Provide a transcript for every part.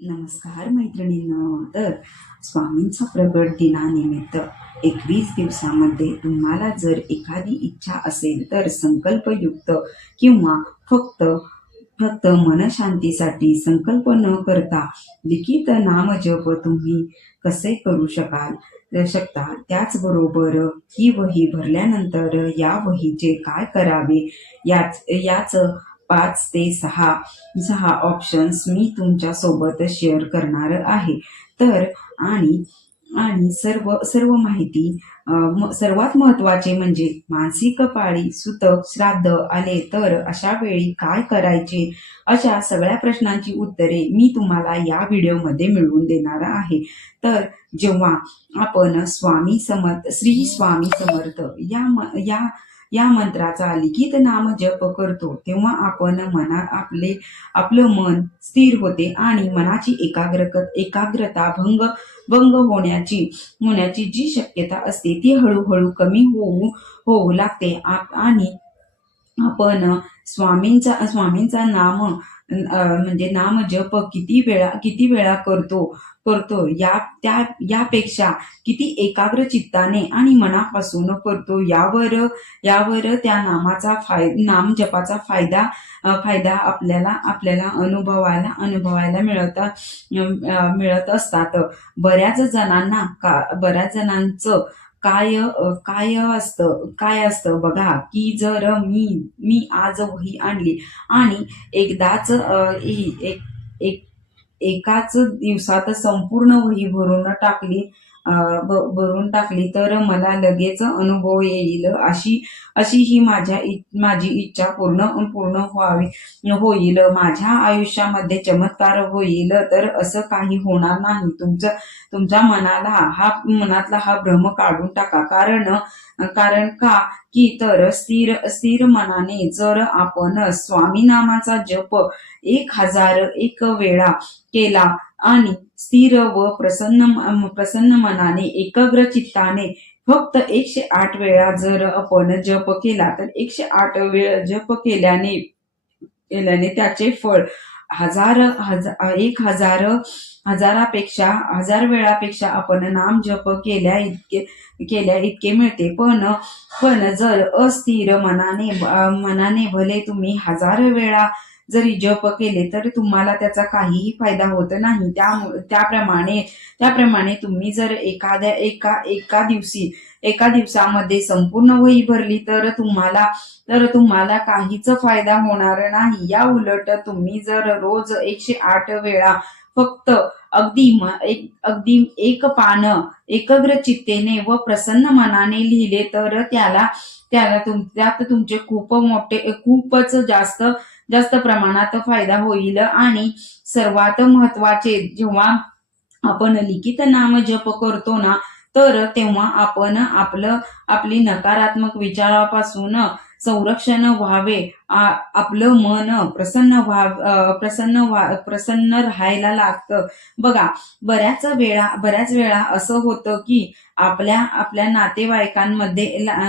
नमस्कार मैत्रिणींनो. तर स्वामींचा प्रगट दिनानिमित्त 21 दिवसामध्ये तुम्हाला जर एखादी इच्छा असेल तर संकल्पयुक्त किंवा फक्त फक्त मनशांतीसाठी संकल्प न करता लिखित नामजप तुम्ही कसे करू शकता. त्याचबरोबर ही वही भरल्यानंतर या वहीचे काय करावे याच याच 5 ते 6 ऑप्शन्स मी तुमच्या सोबत शेअर करणार आहे. तर आणि आणि सर्व सर्व माहिती सर्वात महत्वाचे म्हणजे मासिक पाळी, सुतक, श्राद्ध आले तर अशा वेळी काय करायचे, अशा सगळ्या प्रश्नांची उत्तरे मी तुम्हाला या व्हिडिओमध्ये मिळवून देणार आहे. तर जेव्हा आपण श्री स्वामी समर्थ या या मंत्राचा लिखित नाम जप करतो तेव्हा आपण आपलं मन स्थिर होते आणि मनाची एकाग्रता भंग होण्याची जी शक्यता असते ती हळूहळू कमी होऊ लागते. आणि आपण स्वामींचा नाम म्हणजे नाम जप किती वेळा करतो यापेक्षा किती एकाग्र चित्ताने आणि मनापासून करतो यावर त्या नाम जपाचा फायदा आपल्याला अनुभवायला मिळत असतात. बऱ्याच जणांचं काय असतं बघा, की जर मी आज वही आणली आणि एकदाच एकाच दिवसात संपूर्ण वही भरून टाकली तर मला लगेच अनुभव येईल, अशी ही माझी इच्छा पूर्ण होईल, माझ्या आयुष्यामध्ये चमत्कार होईल. तर असं काही होणार नाही. तुमच्या मनातला हा भ्रम काढून टाका. कारण की तर स्थिर मनाने जर आपण स्वामी नामाचा जप 1001 वेळा केला आणि स्थिर व प्रसन्न मनाने एकाग्र चित्ताने फक्त 108 वेळा जर आपण जप केला तर 108 वेळा जप केल्याने त्याचे फळ हजार वेळापेक्षा आपण नाम जप केल्या इतके मिळते. पण जर अस्थिर मनाने भले तुम्ही 1000 वेळा जरी जप केले तर तुम्हाला त्याचा काहीही फायदा होत नाही. त्याप्रमाणे तुम्ही जर एका दिवसामध्ये संपूर्ण वही भरली तर तुम्हाला काहीच फायदा होणार नाही. या उलट तुम्ही जर रोज 108 वेळा फक्त अगदी एक पान एकाग्र चित्तेने व प्रसन्न मनाने लिहिले तर त्यात तुमचे खूपच जास्त प्रमाणात फायदा होईल. आणि सर्वात महत्वाचे, जेव्हा आपण लिखित नाम जप करतो ना तर तेव्हा आपण आपली नकारात्मक विचारापासून संरक्षण व्हावे, आपलं मन प्रसन्न राहायला लागतं. बघा, बऱ्याच वेळा असं होतं की आपल्या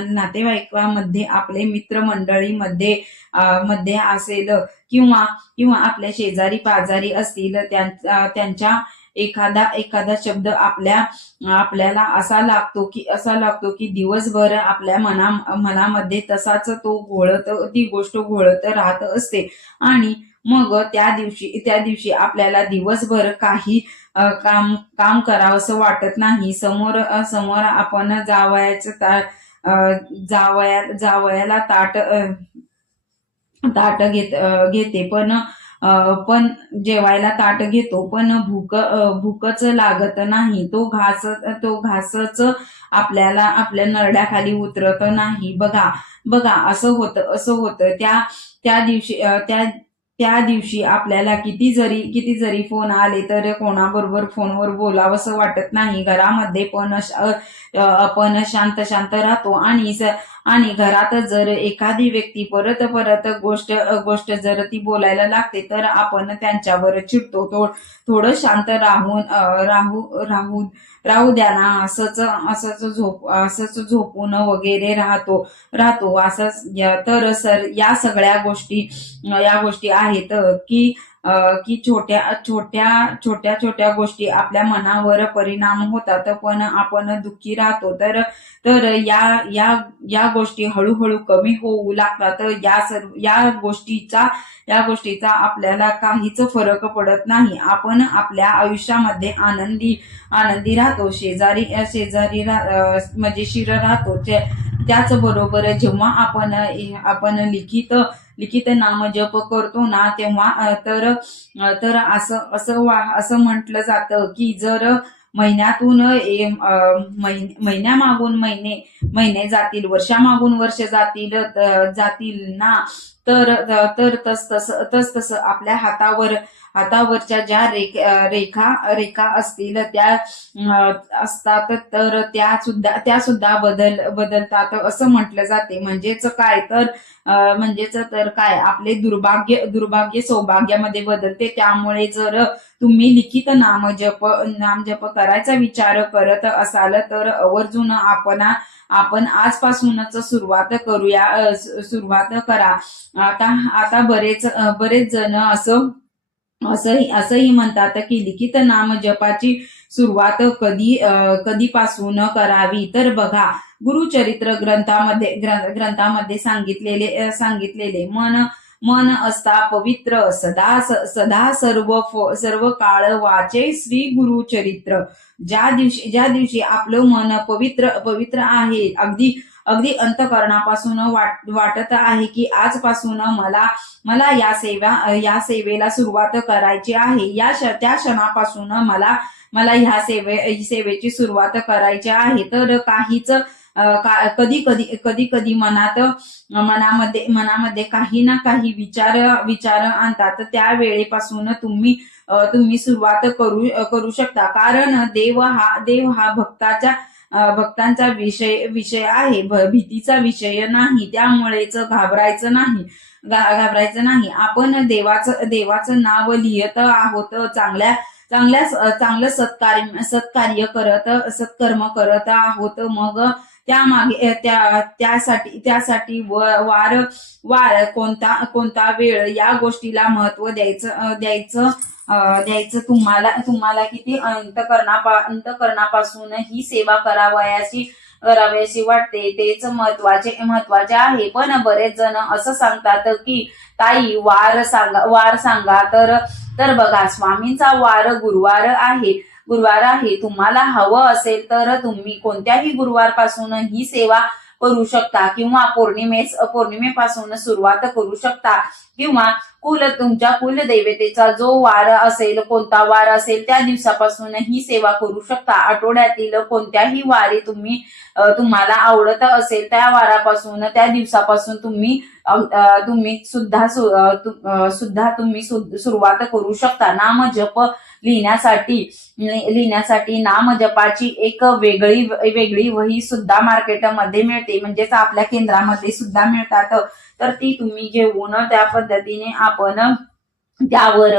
नातेवाईकांमध्ये आपले मित्रमंडळीमध्ये मध्ये असेल किंवा आपल्या शेजारी पाजारी असतील, त्यांच्या एखादा शब्द आपल्याला असा लागतो की दिवसभर आपल्या मनामध्ये तसाच ती गोष्ट घोळत राहत असते. आणि मग त्या दिवशी आपल्याला दिवसभर काही काम करावंसं वाटत नाही. समोर आपण जावयाला ताट घेते पण जेवायला ताट घेतो पण भूकच लागत नाही. तो घासच आपल्या नरड्याखाली उतरत नाही. बघा असं होतं त्या दिवशी आपल्याला किती जरी फोन आले तर कोणाबरोबर फोनवर बोलावंसं वाटत नाही. घरामध्ये पण आपण शांत राहतो आणि घरात जर एखादी व्यक्ती परत गोष्ट जर ती बोलायला लागते तर आपण त्यांच्यावर चिडतो. थोडं शांत राहू द्या ना, असंच झोपून वगैरे राहतो असंच. तर सर या गोष्टी आहेत की की छोट्या छोट्या छोट्या छोट्या गोष्टी आपल्या मनावर परिणाम होतात, पण आपण दुःखी राहतो. तर तर या गोष्टी हळूहळू कमी होऊ लागतात. तर या गोष्टीचा आपल्याला काहीच फरक पडत नाही. आपण आपल्या आयुष्यामध्ये आनंदी आनंदी राहतो, शेजारी शेजारी मजेशीर राहतो. त्याचबरोबर जेव्हा आपण लिखित नाम जप करतो ना, तेव्हा तर असं म्हटलं जातं की जर महिन्यातून महिन्यामागून महिने जातील, वर्षामागून वर्ष जातील ना, तर तर तस तस आपल्या हातावरच्या ज्या रेखा असतील त्या असतात, तर त्या सुद्धा बदलतात असं म्हटलं जाते. म्हणजेच तर काय, आपले दुर्भाग्य सौभाग्यामध्ये बदलते. त्यामुळे जर तुम्ही लिखित नामजप करायचा विचार करत असाल, तर आवर्जून आपण आजपासूनच सुरुवात करा. आता बरेच जण असंही म्हणतात की लिखित नामजपाची सुरुवात कधीपासून करावी. तर बघा, गुरुचरित्र ग्रंथामध्ये सांगितलेले मन असता पवित्र, सदा सर्व काळ वाचे श्री गुरुचरित्र. ज्या दिवशी आपलं मन पवित्र आहे, अगदी अंतःकरणापासून वाटत आहे की आजपासून मला या सेवेला सुरुवात करायची आहे, त्या क्षणापासून मला ह्या सेवेची सुरुवात करायची आहे. तर कधी कधी मनामध्ये काही ना काही विचार आणतात. त्या वेळेपासून तुम्ही सुरुवात करू शकता. कारण देव हा भक्तांचा विषय आहे, भीतीचा विषय नाही. त्यामुळेच घाबरायचं नाही. आपण देवाचं नाव लिहित आहोत, चांगलं सत्कर्म करत आहोत. मग त्यामागे त्यासाठी वार कोणता वेळ या गोष्टीला महत्व द्यायचं तुम्हाला किती अंतकरणापासून ही सेवा करावयाची वाटते, तेच महत्वाचे आहे. पण बरेच जण असं सांगतात की ताई वार सांगा. तर बघा, स्वामींचा वार गुरुवार आहे. तुम्हाला हवं असेल तर तुम्ही कोणत्याही गुरुवारपासून ही सेवा करू शकता, किंवा पौर्णिमेपासून सुरुवात करू शकता, किंवा तुमच्या कुलदैवतेचा जो वार असेल, कोणता वार असेल त्या दिवसापासून ही सेवा करू शकता. आठवड्यातील कोणत्याही वारी तुम्हाला आवडत असेल त्या वारापासून, त्या दिवसापासून तुम्ही सुरुवात करू शकता. नामजप लिहिण्यासाठी नामजपाची एक वेगळी वही सुद्धा मार्केटमध्ये मिळते, म्हणजेच आपल्या केंद्रामध्ये सुद्धा मिळतात. तर ती तुम्ही घेऊन त्या पद्धतीने आपण त्यावर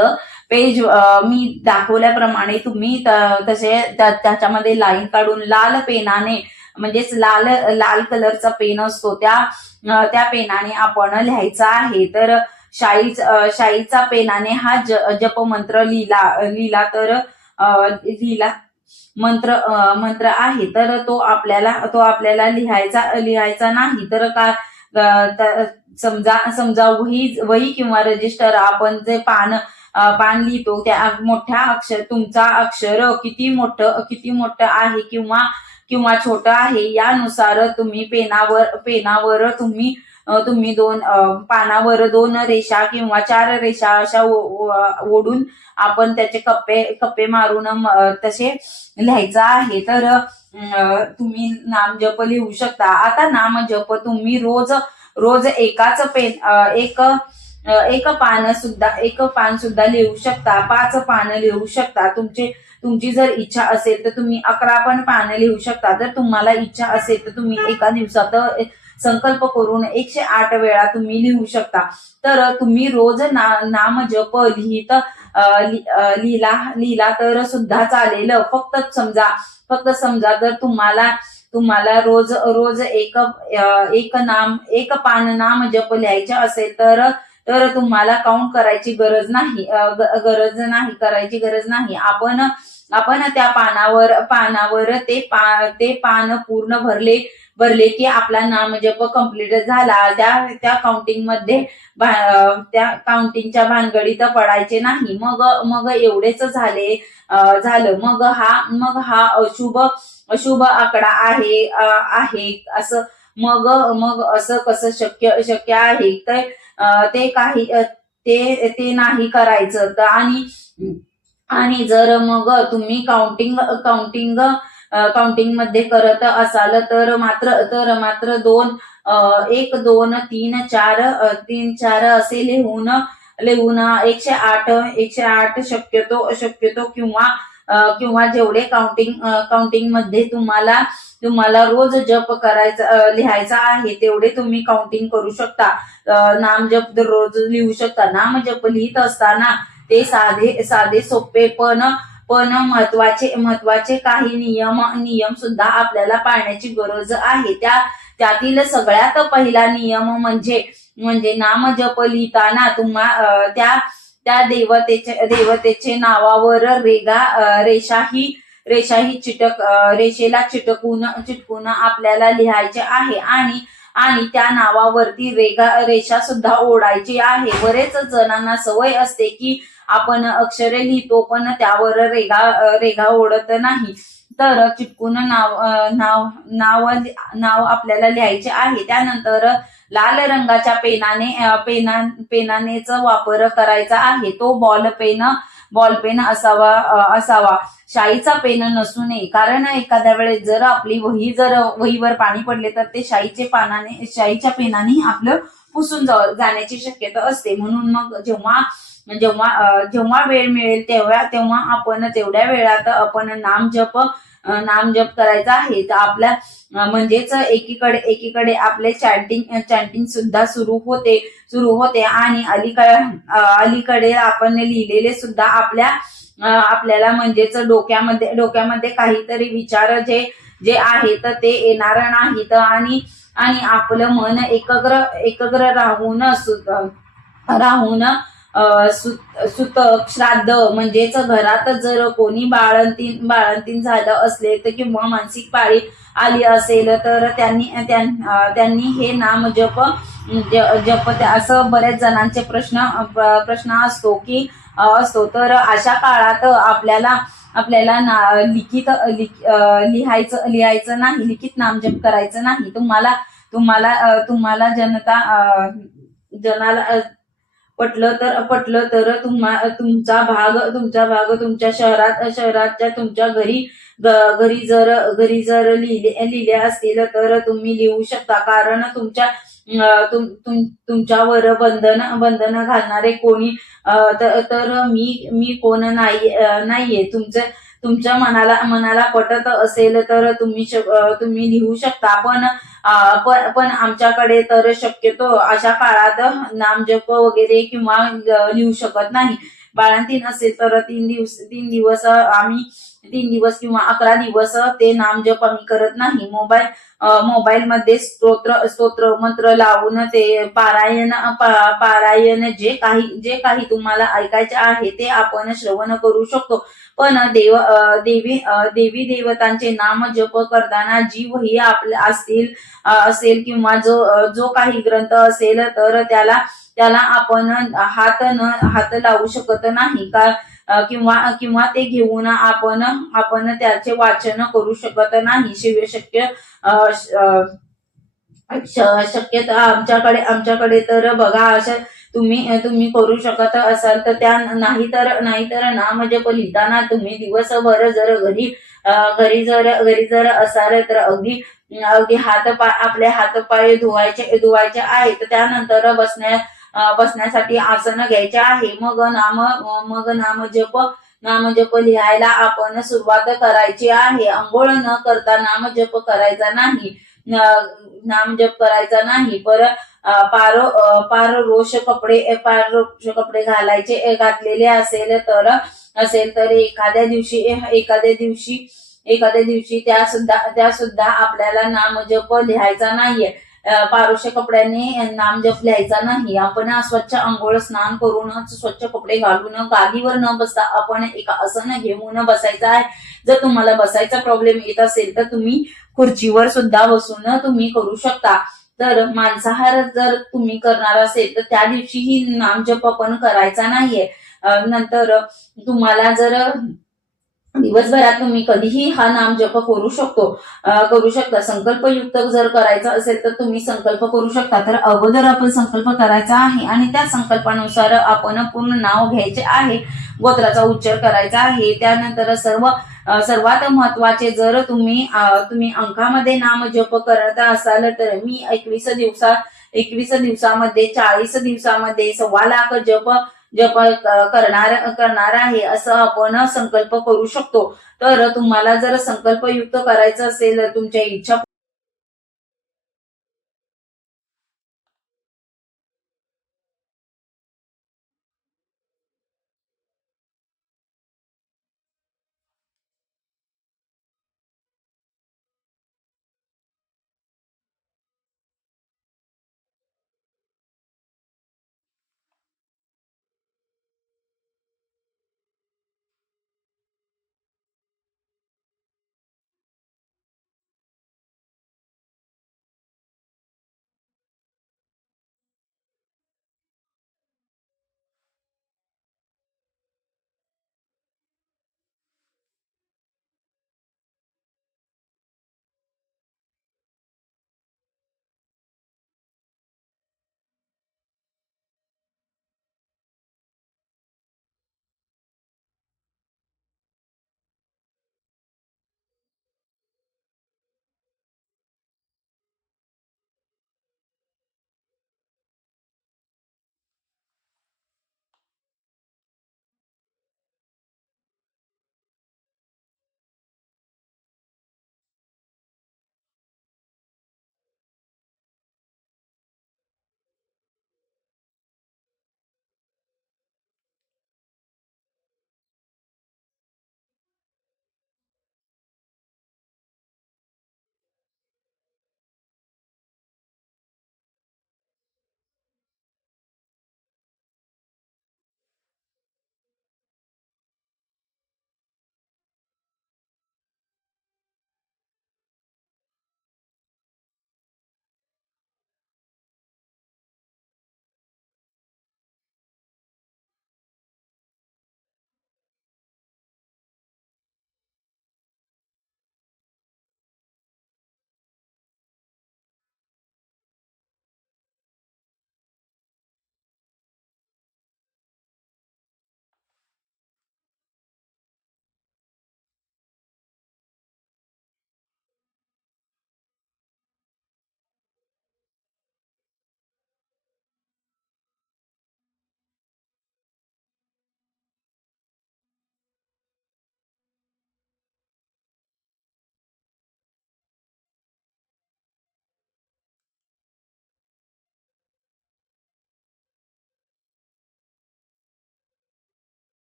पेज मी दाखवल्याप्रमाणे तुम्ही तसे त्याच्यामध्ये लाईन काढून लाल पेनाने, म्हणजेच लाल कलरचा पेन असतो, त्या पेनाने आपण लिहायचा आहे. तर शाईचा पेनाने हा जप मंत्र लिहिला मंत्र आहे. तर तो आपल्याला लिहायचा नाही. तर समजा वही किंवा रजिस्टर आपण जे पान लिहितो, त्या मोठ्या तुमचा अक्षर किती मोठं आहे किंवा छोटं आहे, यानुसार तुम्ही पेनावर तुम्ही पानावर 2 रेषा किंवा 4 रेषा अशा ओढून आपण त्याचे कप्पे मारून तसे लिहायचं आहे. तर तुम्ही नामजप लिहू शकता. आता नामजप तुम्ही रोज एकाच एक पान सुद्धा लिहू शकता, 5 पान लिहू शकता. तुमची जर इच्छा असेल तर तुम्ही 11 पण पानं लिहू शकता. जर तुम्हाला इच्छा असेल तर तुम्ही एका दिवसात संकल्प करून 108 वेळा तुम्ही लिहू शकता. तर तुम्ही रोज नामजप लिहिला तर सुद्धा चालेल. फक्त समजा जर तुम्हाला रोज एक पान नामजप लिहायचे असेल, तर तर तुम्हाला काउंट करायची गरज नाही, करायची गरज नाही. आपण त्या पानावर ते पान पूर्ण भरले की आपला नामजप कंप्लीट झाला. त्या त्या काउंटिंगच्या भानगडीत पडायचे नाही. मग एवढेच झालं. मग हा अशुभ आकडा आहे असं मग असं कसं शक्य आहे. तर ते नाही करायचं. आणि जर मग तुम्ही काउंटिंग मध्ये करत असाल तर मात्र 1 2 3 4 असे लिहून 108 शक्यतो किंवा जेवढे काउंटिंग मध्ये तुम्हाला रोज जप लिहायचा आहे तेवढे तुम्ही काउंटिंग करू शकता. नामजप रोज लिहू शकता. नामजप लिहित असताना ते साधे सोपे पण महत्वाचे काही नियम सुद्धा आपल्याला पाळण्याची गरज आहे. त्यातील सगळ्यात पहिला नियम म्हणजे नामजप लिहिताना त्या देवतेचे नावावर रेषेला चिटकून आपल्याला लिहायचे आहे आणि त्या नावावरती रेषा सुद्धा ओढायची आहे. बरेच जणांना सवय असते की आपण अक्षरे लिहितो पण त्यावर रेघा ओढत नाही. तर चिटकून नाव आपल्याला लिहायचे आहे. त्यानंतर लाल रंगाच्या पेनानेच वापर करायचा आहे. तो बॉल पेन असावा. शाईचा पेन नसू नये. कारण एखाद्या वेळेस जर आपली वहीवर पाणी पडले तर ते शाईच्या पेनाने आपलं पुसून जाण्याची शक्यता असते. म्हणून मग जेव्हा वेळ मिळेल तेव्हा आपण तेवढ्या वेळात आपण नामजप करायचा आहे. तर आपल्या म्हणजेच एकीकडे आपले चॅन्टिंग सुद्धा सुरू होते आणि अलीकडे आपण लिहिलेले सुद्धा आपल्याला म्हणजेच डोक्यामध्ये काहीतरी विचार जे आहेत ते येणार नाहीत आणि आपलं मन एकाग्र राहून सुतक श्राद्ध म्हणजेच घरात जर कोणी बाळंतीण झालं असले तर किंवा मानसिक पाळी आली असेल तर त्यांनी हे नाम जप असं बऱ्याच जणांचे प्रश्न असतो. तर अशा काळात आपल्याला लिहायचं नाही, लिखित नामजप करायचं नाही. तुम्हाला जनाला पटलं तर तुमचा भाग तुमच्या शहराच्या तुमच्या घरी जर लिहिले असतील तर तुम्ही लिहू शकता. कारण तुमच्यावर बंधन घालणारे कोणी तर मी कोण नाहीये. तुमच्या मनाला पटत असेल तर तुम्ही लिहू शकता. पण आमच्याकडे तर शक्यतो अशा काळात नामजप वगैरे किंवा लिहू शकत नाही. बाळंतीण असेल तर 3 दिवस किंवा 11 दिवस ते नामजप आम्ही करत नाही. मोबाईल मध्ये स्तोत्र मंत्र लावून ते पारायण जे काही तुम्हाला ऐकायचे आहे ते आपण श्रवण करू शकतो. पण देवी देवतांचे नाम जप करताना जी वही आपल्या असेल किंवा जो काही ग्रंथ असेल तर त्याला आपण हात लावू शकत नाही का किंवा ते घेऊन आपण त्याचे वाचन करू शकत नाही. शक्यता आमच्याकडे तर बघा असं तुम्ही करू शकत असाल तर त्या नाहीतर नामजप लिहिताना तुम्ही दिवसभर जर घरी जर असाल तर अगदी आपले हातपाय धुवायचे आहेत. त्यानंतर बसण्यासाठी आसन घ्यायचे आहे. मग नामजप लिहायला आपण सुरुवात करायची आहे. अंघोळ न करता नामजप करायचा नाही. पाररोष कपडे घातलेले असेल तर एखाद्या दिवशी त्या सुद्धा आपल्याला नामजप लिहायचा नाहीये. पारुष्य कपड्याने नामजप लिहायचा नाही. आपण स्वच्छ आंघोळ स्नान करूनच स्वच्छ कपडे घालून गादीवर न बसता आपण एक आसन घेऊन बसायचं आहे. जर तुम्हाला बसायचा प्रॉब्लेम येत असेल तर तुम्ही खुर्चीवर सुद्धा बसून तुम्ही करू शकता. तर मांसाहार जर तुम्ही करणार असेल तर त्या दिवशीही नामजप आपण करायचा नाहीये. नंतर तुम्हाला जर दिवसभरात तुम्ही कधीही हा नामजप करू शकता. संकल्पयुक्त जर करायचा असेल तर तुम्ही संकल्प करू शकता. तर अगोदर आपण संकल्प करायचा आहे आणि त्या संकल्पानुसार आपण पूर्ण नाव घ्यायचे आहे, गोत्राचा उच्चार करायचा आहे. त्यानंतर सर्वात महत्वाचे, जर तुम्ही अंकामध्ये नामजप करत असाल तर मी 21 दिवसामध्ये 40 दिवसामध्ये 1.25 लाख जप करणार आहे असं आपण संकल्प करू शकतो. तर तुम्हाला जर संकल्पयुक्त करायचं असेल, तुमच्या इच्छा